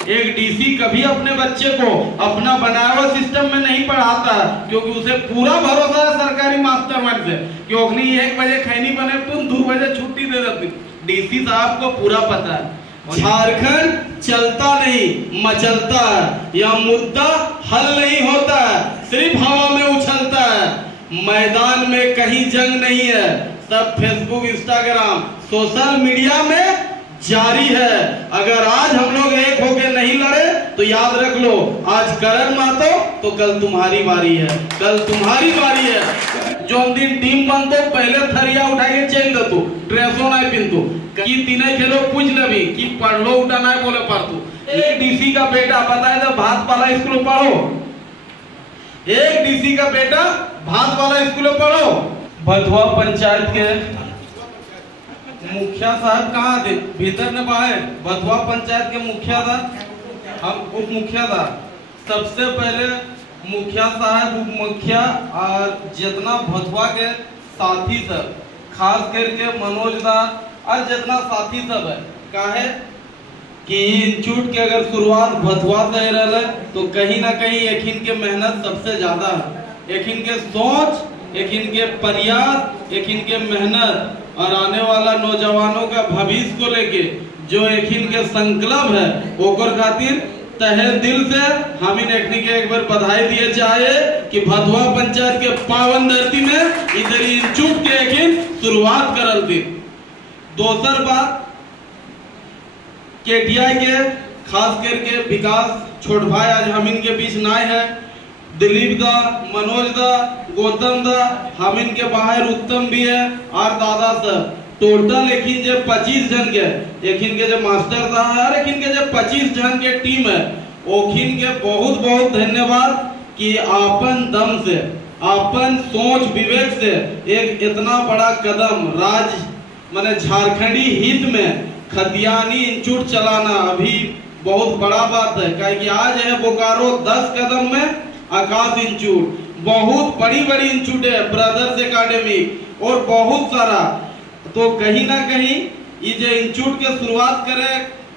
एक डीसी कभी अपने बच्चे को अपना बनाया हुआ सिस्टम में नहीं पढ़ाता, क्योंकि उसे पूरा भरोसा है सरकारी मास्टरमाइंड से कि ओखनी 1 बजे खैनी बने तुम 2 बजे छुट्टी दे देती। डीसी साहब को पूरा पता है झारखंड चलता नहीं मचलता है, यह मुद्दा हल नहीं होता है, सिर्फ हवा में उछलता है। मैदान में कहीं जंग नहीं है, सब फेसबुक इंस्टाग्राम सोशल मीडिया में जारी है। अगर आज हम लोग एक होके नहीं लड़े तो याद रख लो, आज करण मातो तो कल तुम्हारी बारी है, कल तुम्हारी बारी है। जो दिन टीम बनते पहले थरिया उठा के चेन दे तू ड्रेसो नहीं पिन कि तीन खेलो पूछ लेवी कि पढ़ लो उठा नहीं बोले पढ़ तू। एक डीसी का बेटा बताए तो भात वाला स्कूल पढ़ो, एक डीसी का बेटा भात वाला स्कूल पढ़ो। भदवा पंचायत के मुखिया साहब कहाँ थे? भीतर ने बाहर? भदवा पंचायत के मुखिया था, हम उप मुखिया था। सबसे पहले मुखिया साहब, उप मुखिया और जितना भदवा के साथी सब, खास करके मनोज दा और जितना साथी सब है, काहे कि इंस्टीट्यूट के अगर शुरुआत भदवा से रहे तो कहीं ना कहीं एखिन के मेहनत सबसे ज्यादा है। एखिन के सोच, एखिन के प्रयास, एखिन के मेहनत और आने वाला नौजवानों का भविष्य को लेके जो एखिन के संकल्प है, ओकर खातिर तहे दिल से हम इन एखनी के एक बार बधाई दिए चाहे कि भदवा पंचायत के पावन धरती में इधर इंस्टीट्यूट के एखिन शुरुआत करल थी। दोसर बात, केटीआई के खास करके विकास छोट भाई आज हम इनके बीच नाय है, दिलीप दा, मनोज दा, गौतम दा, हम इनके बाहर उत्तम भी है और दादा सब टोटल एखिन जे 25 जन के एखिन के जो मास्टर दा और एखिन के जो 25 जन के टीम है, ओखिन के बहुत बहुत धन्यवाद कि आपन दम से, आपन सोच विवेक से एक इतना बड़ा कदम राज्य माने झारखंडी हित में खतियानी इंस्टीट्यूट चलाना अभी बहुत बड़ा बात है। कि आज है बोकारो 10 कदम में आकाश इंस्टीट्यूट, बहुत बड़ी बड़ी इंस्टीट्यूट है, ब्रदर्स एकेडमी और बहुत सारा। तो कहीं ना कहीं ये जो इंस्टीट्यूट के शुरुआत करे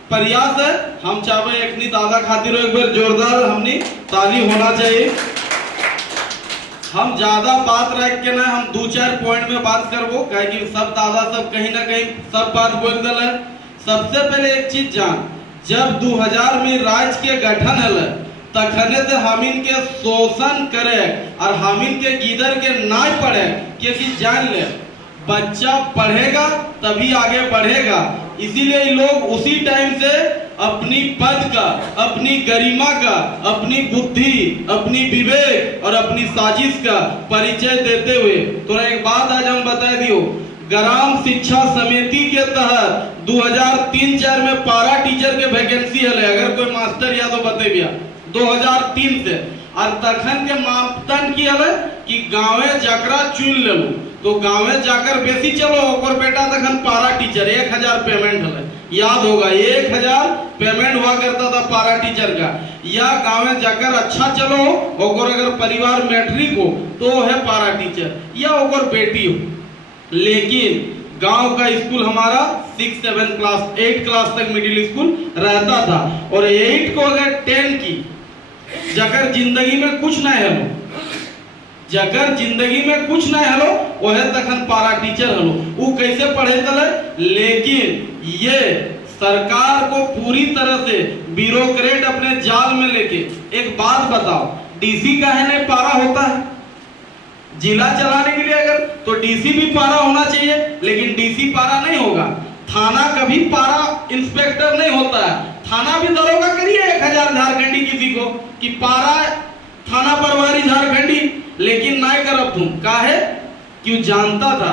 प्रयास है, हम चाहे एक दादा खातिर एक बार जोरदार हमनी ताली होना चाहिए। हम ज्यादा बात रख के ना, हम 2-4 पॉइंट में बात करबो, कि सब दादा सब कहीं ना कहीं सब बात बोल दिल। सबसे पहले एक चीज जान, जब 2000 में राज्य के गठन हल तखने से हमिन के शोषण करे और हमिन के गिदर के नाय पढ़े, क्योंकि जान ले बच्चा पढ़ेगा तभी आगे बढ़ेगा। इसीलिए लोग उसी टाइम से अपनी पद का, अपनी गरिमा का, अपनी बुद्धि, अपनी विवेक और अपनी साजिश का परिचय देते हुए तो एक बात आज हम बता दियो, ग्राम शिक्षा समिति के तहत 2003-4 में पारा टीचर के वैकेंसी है, अगर कोई मास्टर या तो बतेबिया 2003 से और तखन के मापदंड की है कि गाँवे जकरा चुन ले लो तो गाँवे जाकर बेसी चलो और बेटा तखन पारा टीचर 1000 पेमेंट है, याद होगा 1000 पेमेंट हुआ करता था पारा टीचर का। या गाँवे जाकर अच्छा चलो और अगर परिवार मैट्रिक हो तो है पारा टीचर या और बेटी हो। लेकिन गांव का स्कूल हमारा 6, 7 क्लास 8 क्लास तक मिडिल स्कूल रहता था और 8 को अगर 10 की जकर जिंदगी में कुछ ना है, जकर जिंदगी में कुछ ना है वो है तखन पारा टीचर हलो, वो कैसे पढ़े चले। लेकिन ये सरकार को पूरी तरह से ब्यूरोक्रेट अपने जाल में लेके, एक बात बताओ, डीसी का है नहीं पारा होता है जिला चलाने के लिए, अगर तो डीसी भी पारा होना चाहिए, लेकिन डीसी पारा नहीं होगा। थाना कभी पारा इंस्पेक्टर नहीं होता है, थाना भी दरोगा करिए 1000 झारखंडी किसी को कि पारा थाना प्रभारी झारखंडी, लेकिन ना करब तुम काहे क्यों जानता था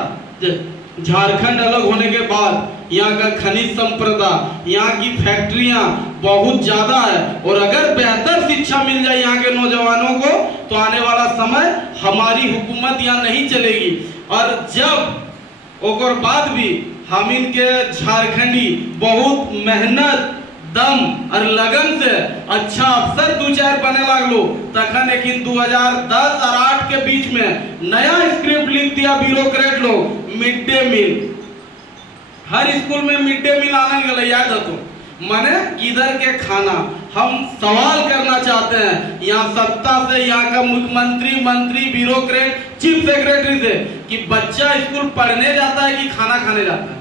झारखंड अलग होने के बाद यहाँ का खनिज संपदा, यहाँ की फैक्ट्रियां बहुत ज्यादा है और अगर बेहतर शिक्षा मिल जाए यहाँ के नौजवानों को तो आने वाला समय हमारी हुकूमत यहाँ नहीं चलेगी। और जब और बाद भी हम इनके झारखंडी बहुत मेहनत दम और लगन से अच्छा अफसर 2-4 बने लागलो तखन लेकिन 2010 और 8 के बीच में नया स्क्रिप्ट लिख दिया ब्यूरोक्रेट लोग, मिड डे मील। हर स्कूल में मिड डे मील आने गए, याद है तो माने इधर के खाना हम सवाल करना चाहते हैं यहाँ सत्ता से, यहाँ का मुख्यमंत्री, मंत्री, ब्यूरोक्रेट, चीफ सेक्रेटरी से कि बच्चा स्कूल पढ़ने जाता है कि खाना खाने जाता है?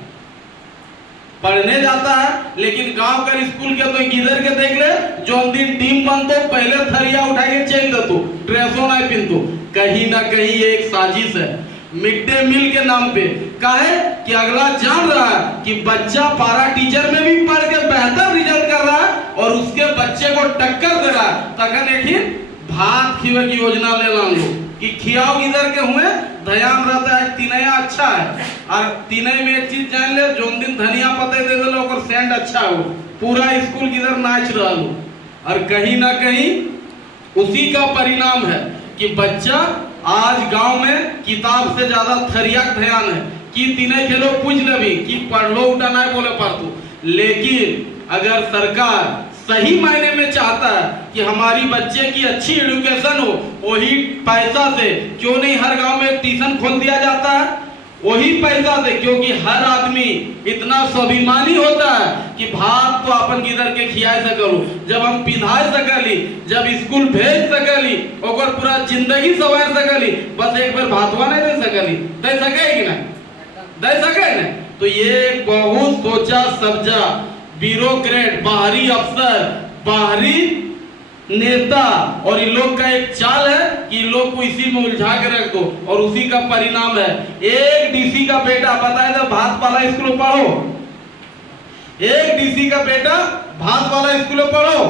पढ़ने जाता है, लेकिन गांव का स्कूल के तो गिदर के देख ले, जो दिन टीम बनतो पहले थरिया उठा के चेक देतो, ड्रेसों नहीं पिनतो। कहीं ना कहीं ये एक साजिश है मिड डे मील के नाम पे। काहे कि अगला जान रहा है कि बच्चा पारा टीचर में भी पढ़ के बेहतर रिजल्ट कर रहा है और उसके बच्चे को टक्कर दे रहा है। तक लेकिन भात खिवे की योजना ले लो कि खियाओ इधर के हुए ध्यान रहता है। तिनैया अच्छा है और तिनई में एक चीज जान ले, जो दिन धनिया पते दे दे और सेंड अच्छा हो, पूरा स्कूल किधर नाच रहा हो। और कहीं ना कहीं उसी का परिणाम है कि बच्चा आज गांव में किताब से ज्यादा थरिया ध्यान है कि तीनों खेलो पूछ ले भी कि पढ़ लो उठा ना बोले पढ़तो। लेकिन अगर सरकार सही मायने में चाहता है कि हमारी बच्चे की अच्छी एजुकेशन हो, वही पैसा से क्यों नहीं हर गांव में ट्यूशन खोल दिया जाता है? वही पैसा से, क्योंकि हर आदमी इतना स्वाभिमानी होता है कि भात तो अपन किधर के खियाए सकलू, जब हम पिधाए सकली, जब स्कूल भेज सकली, और पूरा जिंदगी सवार सकली, बस एक बार भातवा नहीं दे सकली, दे सके कि नहीं दे सके नहीं। तो ये बहुत सोचा समझा ब्यूरोक्रेट, बाहरी अफसर, बाहरी नेता और इन लोग का एक चाल है कि इन लोग को इसी में उलझा के रख दो और उसी का परिणाम है। एक डीसी का बेटा बताए तो भात वाला स्कूल पढ़ो, एक डीसी का बेटा भात वाला स्कूल पढ़ो,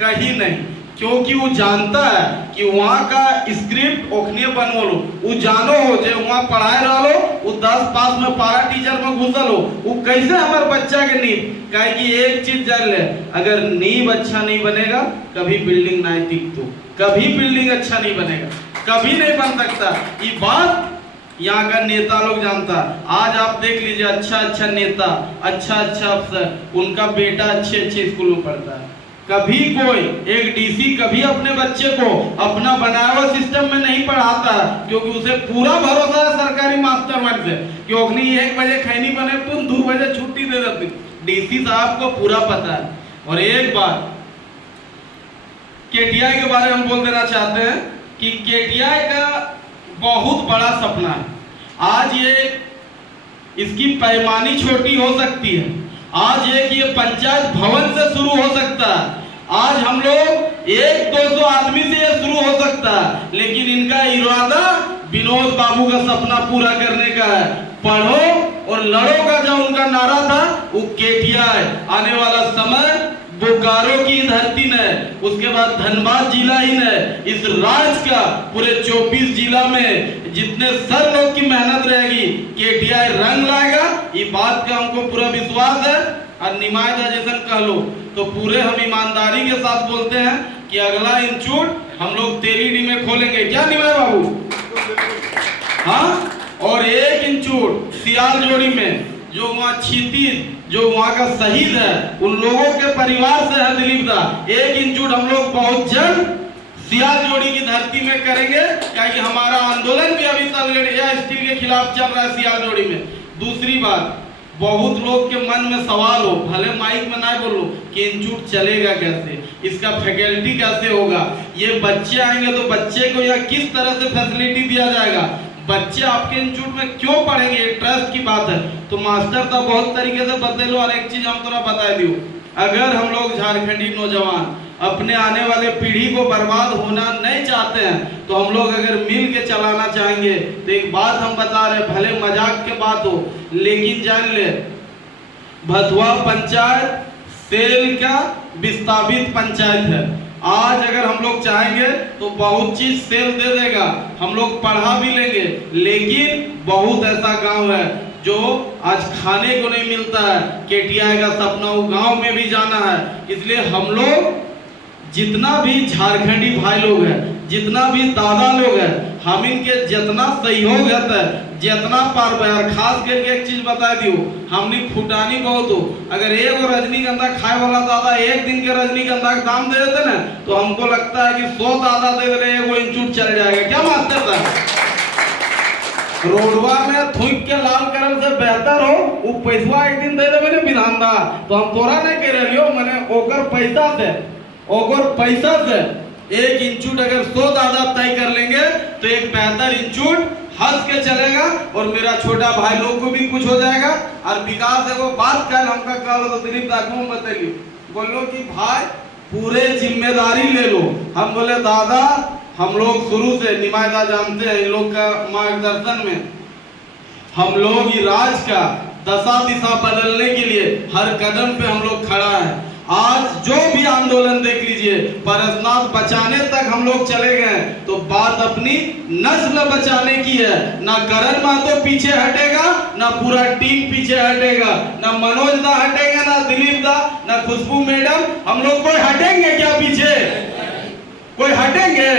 कहीं नहीं, क्योंकि वो जानता है कि वहाँ का स्क्रिप्ट ओखने बनवलो, वो जानो हो जो वहाँ पढ़ाए रहो, वो 10 पास में पारा टीचर में घुसल हो, वो कैसे हमारे बच्चा के नींव। कहे कि एक चीज जान ले, अगर नींव अच्छा नहीं बनेगा कभी बिल्डिंग नहीं टिकतो, कभी बिल्डिंग अच्छा नहीं बनेगा, कभी नहीं बन सकता। ये बात यहाँ का नेता लोग जानता। आज आप देख लीजिए अच्छा अच्छा नेता, अच्छा अच्छा अफसर, उनका बेटा अच्छे अच्छे स्कूल में पढ़ता है। कभी कोई एक डीसी कभी अपने बच्चे को अपना बनाया हुआ सिस्टम में नहीं पढ़ाता, क्योंकि उसे पूरा भरोसा है सरकारी मास्टरमाइंड से कि ओखनी 1 बजे खैनी बने तो 2 बजे छुट्टी दे देती। डीसी साहब को पूरा पता है। और एक बात केटीआई के बारे में हम बोल देना चाहते हैं कि केटीआई का बहुत बड़ा सपना है। आज ये इसकी पैमानी छोटी हो सकती है, आज ये पंचायत भवन से शुरू हो सकता है, आज हम लोग 100-200 आदमी से ये शुरू हो सकता है, लेकिन इनका इरादा विनोद बाबू का सपना पूरा करने का है। पढ़ो और लड़ो का जो उनका नारा था वो केटीआई आने वाला समय बोकारो की धरती ने, उसके बाद धनबाद जिला ही ने, इस राज्य का पूरे 24 जिला में जितने सर लोग की मेहनत रहेगी केटीआई रंग लाएगा। ये बात का हमको पूरा विश्वास है। और नुमाइंदा जैसा कह लो तो पूरे हम ईमानदारी के साथ बोलते हैं कि अगला इंस्टीट्यूट हम लोग तेलीडी में खोलेंगे, क्या निमाय बाबू? हाँ, और एक इंस्टीट्यूट सियालजोड़ी में, जो वहाँ क्षितिज, जो वहाँ का शहीद है, उन लोगों के परिवार से है दिलीप दा, एक इंस्टीट्यूट हम लोग बहुत जल्द सियालजोड़ी की धरती में करेंगे, क्योंकि हमारा आंदोलन भी अभी तलगड़िया स्टील के खिलाफ चल रहा है सियालजोड़ी में। दूसरी बात, बहुत लोग के मन में सवाल हो, भले माइक में ना बोलो, कि इंस्टीट्यूट चलेगा कैसे, इसका फैकल्टी कैसे होगा, ये बच्चे आएंगे तो बच्चे को यह किस तरह से फैसिलिटी दिया जाएगा, बच्चे आपके इंस्टीट्यूट में क्यों पढ़ेंगे, ट्रस्ट की बात है। तो मास्टर तो बहुत तरीके से बदलो। और एक चीज हम थोड़ा बता दियो, अगर हम लोग झारखंडी नौजवान अपने आने वाले पीढ़ी को बर्बाद होना नहीं चाहते हैं, तो हम लोग अगर मिल के चलाना चाहेंगे तो एक बात हम बता रहे, भले मजाक के बात हो, लेकिन जान ले भथुआ पंचायत सेल का विस्थापित पंचायत है। आज अगर हम लोग चाहेंगे तो बहुत चीज सेल दे देगा, हम लोग पढ़ा भी लेंगे, लेकिन बहुत ऐसा गांव है जो आज खाने को नहीं मिलता है। केटीआई का सपना वो गांव में भी जाना है। इसलिए हम लोग जितना भी झारखंडी भाई लोग हैं, जितना भी दादा लोग हैं, हम इनके जितना सहयोग है, जितना पार प्यार, खास करके एक चीज बता दियो, हमने फुटानी बहुत हो, अगर एक रजनीगंधा खाए वाला दादा एक दिन के रजनीगंधा का दाम दे देते ना, तो हमको लगता है कि 100 दादा दे रहे हैं, वो इंस्टीट्यूट चल जाएगा। क्या मास्टर साहब, रोडवा में थूक के लाल करल से बेहतर हो वो पैसा एक दिन दे देवे ना विधानदा, तो हम तोरा नहीं कह रही हो, मैंने ओकर पैसा से और पैसा से एक इंचूट अगर 100 दादा तय कर लेंगे तो एक बेहतर इंचूट हंस के चलेगा और मेरा छोटा भाई लोग को भी कुछ हो जाएगा। और विकास एगो बात कल हमका कल तो दिलीप दाखू बतैली, बोलो कि भाई पूरे जिम्मेदारी ले लो। हम बोले दादा हम लोग शुरू से निमायदा जानते हैं इन लोग का मार्गदर्शन में, हम लोग ही राज का दशा दिशा बदलने के लिए हर कदम पे हम लोग खड़ा है। आज जो भी आंदोलन देख लीजिए, पारसनाथ बचाने तक हम लोग चले गए, तो बात अपनी नस्ल बचाने की है। ना करण महतो पीछे हटेगा, ना पूरा टीम पीछे हटेगा, ना मनोज दा हटेगा, ना दिलीप दा, ना खुशबू मैडम, हम लोग कोई हटेंगे क्या पीछे? कोई हटेंगे?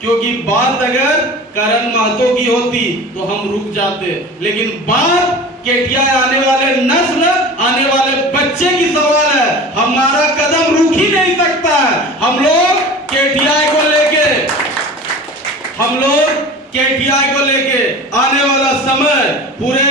क्योंकि बात अगर करण महतो की होती तो हम रुक जाते, लेकिन बात केटीआई आने वाले नस्ल, आने वाले बच्चे की सवाल है। हमारा कदम रुक ही नहीं सकता है। हम लोग केटीआई को लेके आने वाला समय पूरे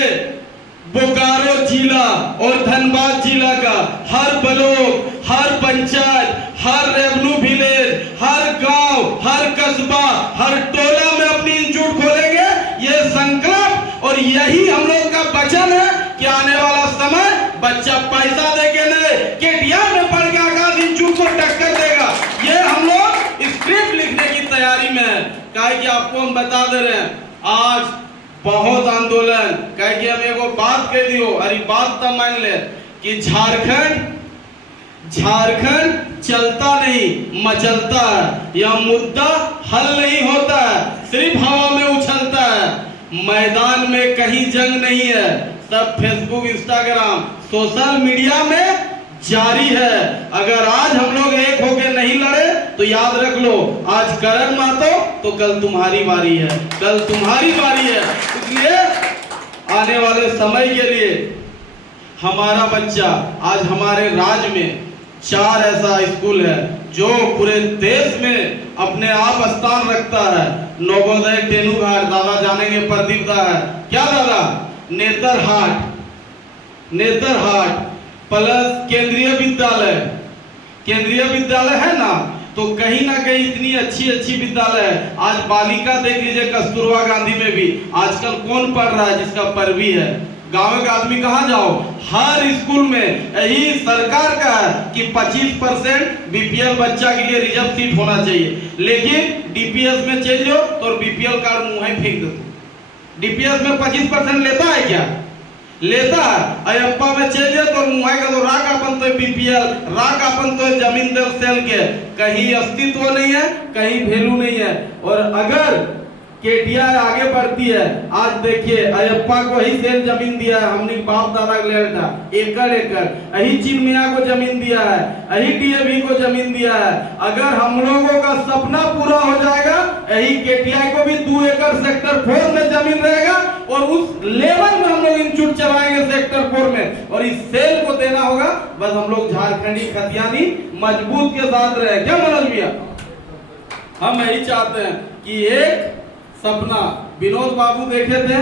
बोकारो जिला और धनबाद जिला का हर ब्लॉक, हर पंचायत, हर रेवेन्यू विलेज, हर गांव, हर कस्बा, हर टोला में अपनी इंस्टीट्यूट खोलेंगे। ये संकल्प और यही हम लोग का वचन है कि आने वाला समय बच्चा पैसा देके नहीं, केटीआई में पढ़ के आकाश इंस्टीट्यूट को टक्कर देगा। ये हम लोग स्क्रिप्ट लिखने की तैयारी में है। काहे कि आपको हम बता दे रहे हैं आज बहुत आंदोलन, कहे कि हम एगो बात कह दियो, अरे बात तो मान ले कि झारखंड चलता नहीं मचलता है। यह मुद्दा हल नहीं होता है, सिर्फ हवा में उछलता है। मैदान में कहीं जंग नहीं है, सब फेसबुक, इंस्टाग्राम, सोशल मीडिया में जारी है। अगर आज हम लोग एक होके नहीं लड़े तो याद रख लो, आज करण महतो तो कल तुम्हारी बारी है, कल तुम्हारी बारी है। इसलिए आने वाले समय के लिए हमारा बच्चा, आज हमारे राज्य में 4 ऐसा स्कूल है जो पूरे देश में अपने आप स्थान रखता है। नवोदय तेनुघाट, दादा जानेंगे, प्रदीप दा है क्या दादा, नेतरहाट प्लस केंद्रीय विद्यालय है ना, तो कहीं ना कहीं इतनी अच्छी विद्यालय है। आज बालिका देख लीजिए, कस्तूरबा गांधी में भी आजकल कौन पढ़ रहा है जिसका परवी है? गांव का आदमी कहाँ जाओ, हर स्कूल में यही सरकार का है कि 25% बीपीएल बच्चा के लिए रिजर्व सीट होना चाहिए। लेकिन डीपीएस में चल जाओ तो बीपीएल कार्ड मुंह फेंक दो। डीपीएस में 25% लेता है क्या? लेता है। अयप्पा में चल जाए तो मुंह का तो राग अपन तो बीपीएल, राग अपन तो जमीन दर सेल के, कहीं अस्तित्व नहीं है, कहीं वैल्यू नहीं है। और अगर केटीआई आगे बढ़ती है, आज देखिए अयप्पा को ही सेल जमीन दिया है, हमने बाप दादा के लिए एकड़ यही चिन्मया को जमीन दिया है, यही डीएवी को जमीन दिया है। अगर हम लोगों का सपना पूरा हो जाएगा, यही केटीआई को भी 2 एकड़ सेक्टर 4 में जमीन रहेगा और उस लेवल में हम लोग इंस्टीट्यूट चलाएंगे सेक्टर 4 में, और इस सेल को देना होगा। बस हम लोग झारखंडी खतियानी मजबूत के साथ रहे। क्या मनोज भैया, हम यही चाहते हैं कि एक सपना विनोद बाबू देखे थे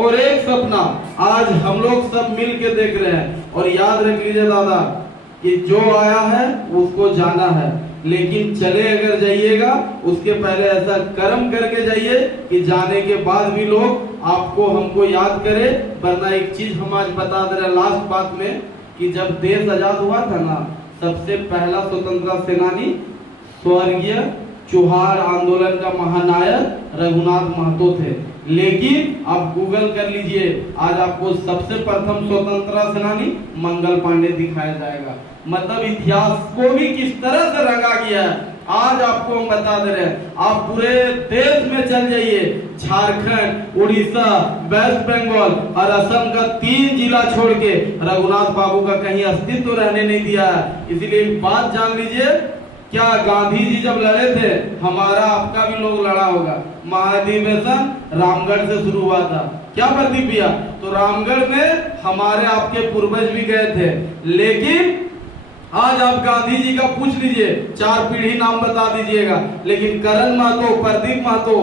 और एक सपना आज हम लोग सब मिल के देख रहे हैं। और याद रख लीजिए दादा कि जो आया है उसको जाना है, लेकिन चले अगर जाइएगा उसके पहले ऐसा कर्म करके जाइए कि जाने के बाद भी लोग आपको हमको याद करे। वरना एक चीज हम आज बता दे रहे लास्ट बात में कि जब देश आजाद हुआ था ना, सबसे पहला स्वतंत्रता सेनानी स्वर्गीय चौहान आंदोलन का महानायक रघुनाथ महतो थे। लेकिन आप गूगल कर लीजिए, आज आपको सबसे प्रथम स्वतंत्रता सेनानी मंगल पांडे दिखाया जाएगा। मतलब इतिहास को भी किस तरह से रंगा गया है आज आपको हम बता दे रहे हैं। आप पूरे देश में चल जाइए, झारखंड, उड़ीसा, वेस्ट बंगाल और असम का 3 जिला छोड़ के रघुनाथ बाबू का कहीं अस्तित्व रहने नहीं दिया है। इसलिए एक बात जान लीजिए, क्या गांधी जी जब लड़े थे, हमारा आपका भी लोग लड़ा होगा। महाधिवेशन रामगढ़ से शुरू हुआ था, क्या प्रदीप भैया? तो रामगढ़ में हमारे आपके पूर्वज भी गए थे। लेकिन आज आप गांधी जी का पूछ लीजिए, 4 पीढ़ी नाम बता दीजिएगा, लेकिन करण महतो, प्रदीप महतो,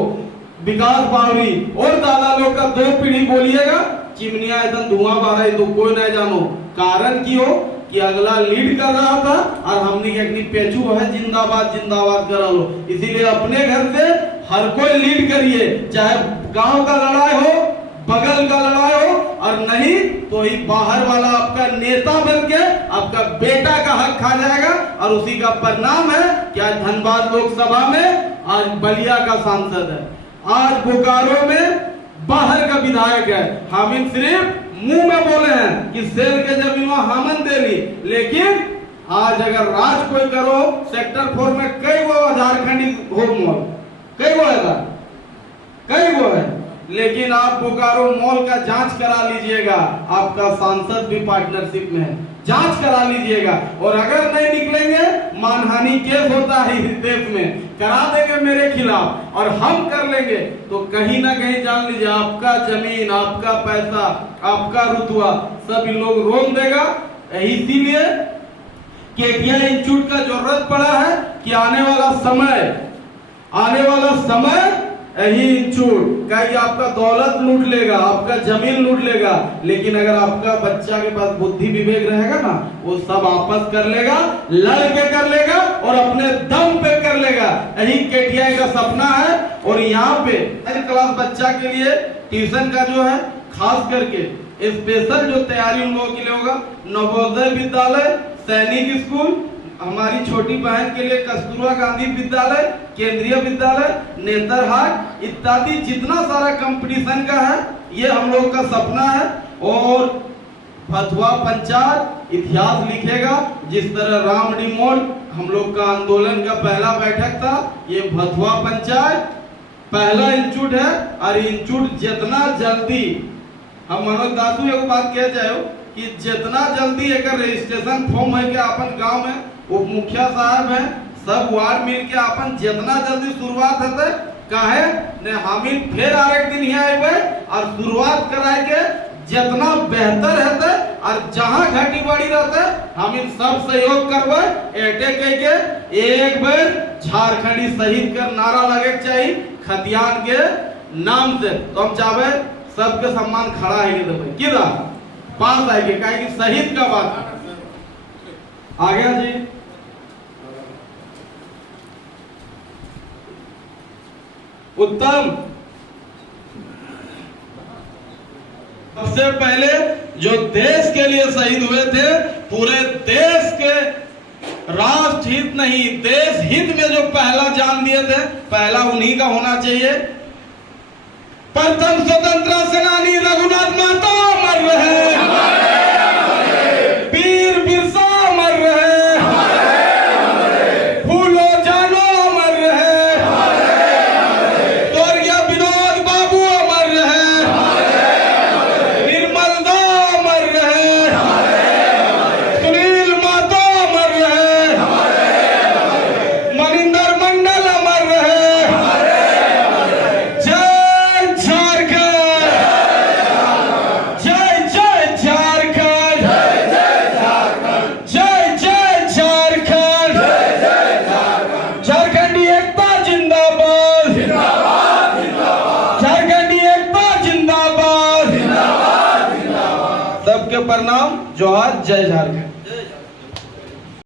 विकास बावरी और दादा लोग का 2 पीढ़ी बोलिएगा, चिमनिया ऐसा धुआं बारह तो कोई नहीं जानो। कारण की हो कि अगला लीड कर रहा था और हमने एक पेचू है जिंदाबाद जिंदाबाद करा लो। इसीलिए अपने घर से हर कोई लीड करिए, चाहे गांव का लड़ाई हो, बगल का लड़ाई हो, और नहीं तो ही बाहर वाला आपका नेता बन के आपका बेटा का हक खा जाएगा। और उसी का परिणाम है कि आज धनबाद लोकसभा में आज बलिया का सांसद है, आज बोकारो में बाहर का विधायक है। हामिद सिर्फ मुंह में बोले हैं कि शेर के जमीन हमन दे ली, लेकिन आज अगर राज कोई करो सेक्टर 4 में कई वो झारखंडी होम मॉल कई वो है, कई वो है, लेकिन आप बोकारो मॉल का जांच करा लीजिएगा, आपका सांसद भी पार्टनरशिप में है, जांच करा लीजिएगा। और अगर नहीं निकलेंगे मानहानि केस होता है इस देश में, करा देंगे मेरे खिलाफ और हम कर लेंगे, तो कहीं ना कहीं जान लीजिए आपका जमीन, आपका पैसा, आपका रुतबा सब इन लोग रोक देगा। इसीलिए केटीआई इंस्टीट्यूट का जरूरत पड़ा है कि आने वाला समय यही इंस्टीट्यूट कहीं आपका दौलत लूट लेगा, आपका जमीन लूट लेगा, लेकिन अगर आपका बच्चा के पास बुद्धि विवेक रहेगा ना, वो सब आपस कर लेगा, लड़ के कर लेगा और अपने दम पे कर लेगा। यही केटीआई का सपना है। और यहाँ पे क्लास बच्चा के लिए ट्यूशन का जो है खास करके स्पेशल जो तैयारी उन लोगों के लिए होगा, नवोदय विद्यालय, सैनिक स्कूल, हमारी छोटी बहन के लिए कस्तूरबा गांधी विद्यालय, केंद्रीय विद्यालय, नेतरहाट इत्यादि जितना सारा कंपटीशन का है, ये हम लोग का सपना है। और भथुआ पंचायत इतिहास लिखेगा, जिस तरह रामडी मोड़ हम लोग का आंदोलन का पहला बैठक था, ये भथुआ पंचायत पहला इंस्टीट्यूट है। और इंस्टीट्यूट जितना जल्दी हम मनोज दासू एगो बात कह जाए कि जितना जल्दी एक रजिस्ट्रेशन फॉर्म है कि अपन गांव में उप मुखिया साहब हैं, सब वार्ड मिल के अपन जितना जल्दी शुरुआत होते काहे ने हामी फिर आरेक दिन यहाँ आए और शुरुआत कराए के जितना बेहतर रहते और जहां घटी बड़ी रहते हम इन सब सहयोग करबे। एटे के एक बार झारखंडी शहीद कर नारा लगे चाहिए खतियान के नाम से, तो हम चाहे सबके सम्मान खड़ा है कि पास आएगी कहे कि शहीद का बात आ गया जी। उत्तम, सबसे पहले जो देश के लिए शहीद हुए थे, पूरे देश के राष्ट्र हित नहीं देश हित में जो पहला जान दिए थे, पहला उन्हीं का होना चाहिए। प्रथम स्वतंत्रता सेनानी रघुनाथ महतो अमर रहे, वीर बिरसा अमर रहे, फूलो जानो अमर रहे, स्वर्गीय विनोद बाबू अमर रहे, निर्मल दा अमर रहे, सुनील महतो अमर रहे, मनिंदर मंडल अमर रहे। प्रणाम, जोहार, जय झारखंड।